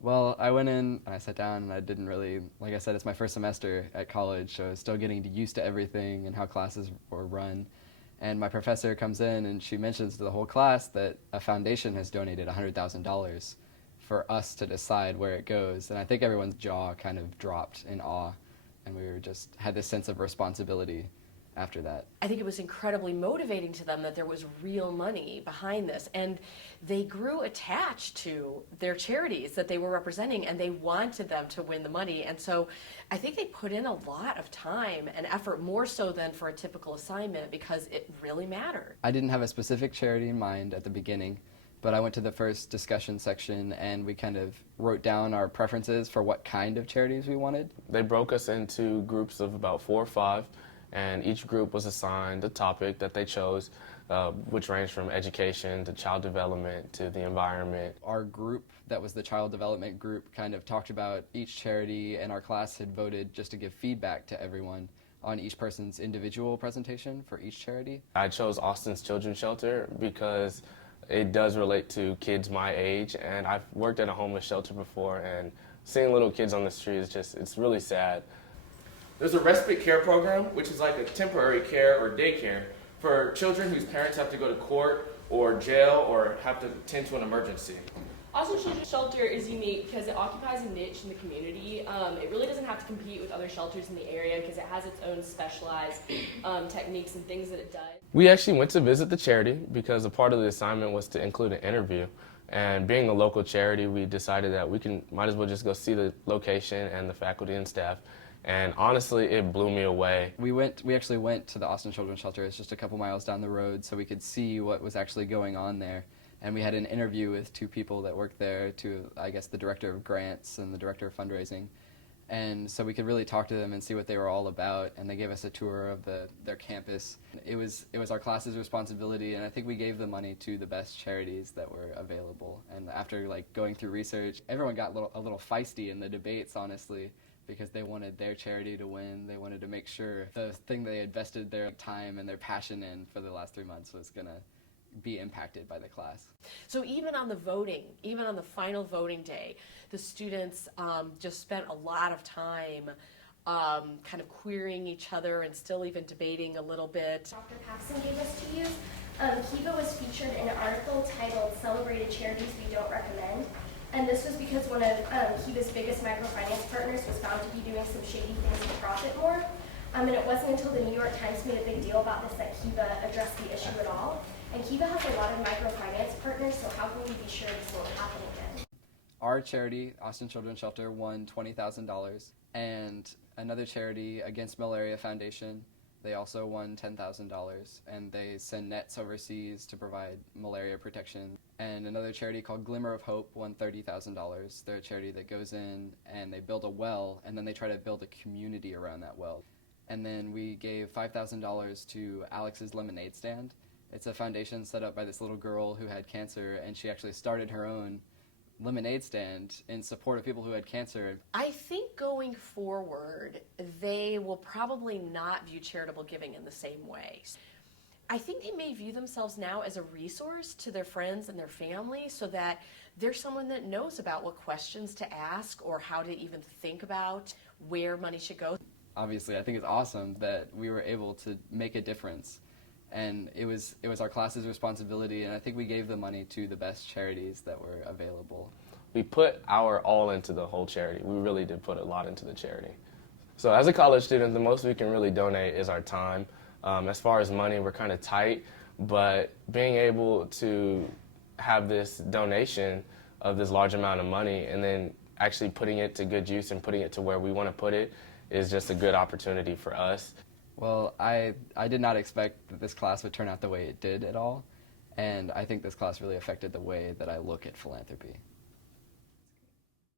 Well, I went in and I sat down and I didn't really, like I said, it's my first semester at college, so I was still getting used to everything and how classes were run. And my professor comes in and she mentions to the whole class that a foundation has donated $100,000 for us to decide where it goes. And I think everyone's jaw kind of dropped in awe, and we were just had this sense of responsibility after that. I think it was incredibly motivating to them that there was real money behind this, and they grew attached to their charities that they were representing, and they wanted them to win the money. And so I think they put in a lot of time and effort, more so than for a typical assignment, because it really mattered. I didn't have a specific charity in mind at the beginning, but I went to the first discussion section and we kind of wrote down our preferences for what kind of charities we wanted. They broke us into groups of about 4 or 5, and each group was assigned a topic that they chose, which ranged from education to child development to the environment. Our group, that was the child development group, kind of talked about each charity, and our class had voted just to give feedback to everyone on each person's individual presentation for each charity. I chose Austin's Children's Shelter because it does relate to kids my age, and I've worked at a homeless shelter before, and seeing little kids on the street is just, it's really sad. There's a respite care program, which is like a temporary care or daycare for children whose parents have to go to court or jail or have to tend to an emergency. Austin Children's Shelter is unique because it occupies a niche in the community. It really doesn't have to compete with other shelters in the area because it has its own specialized techniques and things that it does. We actually went to visit the charity because a part of the assignment was to include an interview. And being a local charity, we decided that might as well just go see the location and the faculty and staff. And honestly, it blew me away. We actually went to the Austin Children's Shelter. It's just a couple miles down the road, so we could see what was actually going on there. And we had an interview with 2 people that worked there, I guess the director of grants and the director of fundraising. And so we could really talk to them and see what they were all about, and they gave us a tour of their campus. It was our class's responsibility, and I think we gave the money to the best charities that were available. And after going through research, everyone got a little feisty in the debates, honestly, because they wanted their charity to win. They wanted to make sure the thing they invested their time and their passion in for the last 3 months was going to be impacted by the class. So even on the final voting day, the students just spent a lot of time kind of querying each other and still even debating a little bit. Dr. Paxson gave us to use. Kiva was featured in an article titled "Celebrated Charities We Don't Recommend." And this was because one of Kiva's biggest microfinance partners was found to be doing some shady things to profit more. And it wasn't until the New York Times made a big deal about this that Kiva addressed the issue at all. And Kiva has a lot of microfinance partners, so how can we be sure this won't happen again? Our charity, Austin Children's Shelter, won $20,000, and another charity, Against Malaria Foundation, they also won $10,000, and they send nets overseas to provide malaria protection. And another charity called Glimmer of Hope won $30,000. They're a charity that goes in and they build a well, and then they try to build a community around that well. And then we gave $5,000 to Alex's Lemonade Stand. It's a foundation set up by this little girl who had cancer, and she actually started her own lemonade stand in support of people who had cancer. I think going forward, they will probably not view charitable giving in the same way. I think they may view themselves now as a resource to their friends and their family, so that they're someone that knows about what questions to ask or how to even think about where money should go. Obviously, I think it's awesome that we were able to make a difference. And it was our class's responsibility, and I think we gave the money to the best charities that were available. We put our all into the whole charity. We really did put a lot into the charity. So as a college student, the most we can really donate is our time. As far as money, we're kind of tight, but being able to have this donation of this large amount of money and then actually putting it to good use and putting it to where we want to put it is just a good opportunity for us. Well, I did not expect that this class would turn out the way it did at all, and I think this class really affected the way that I look at philanthropy.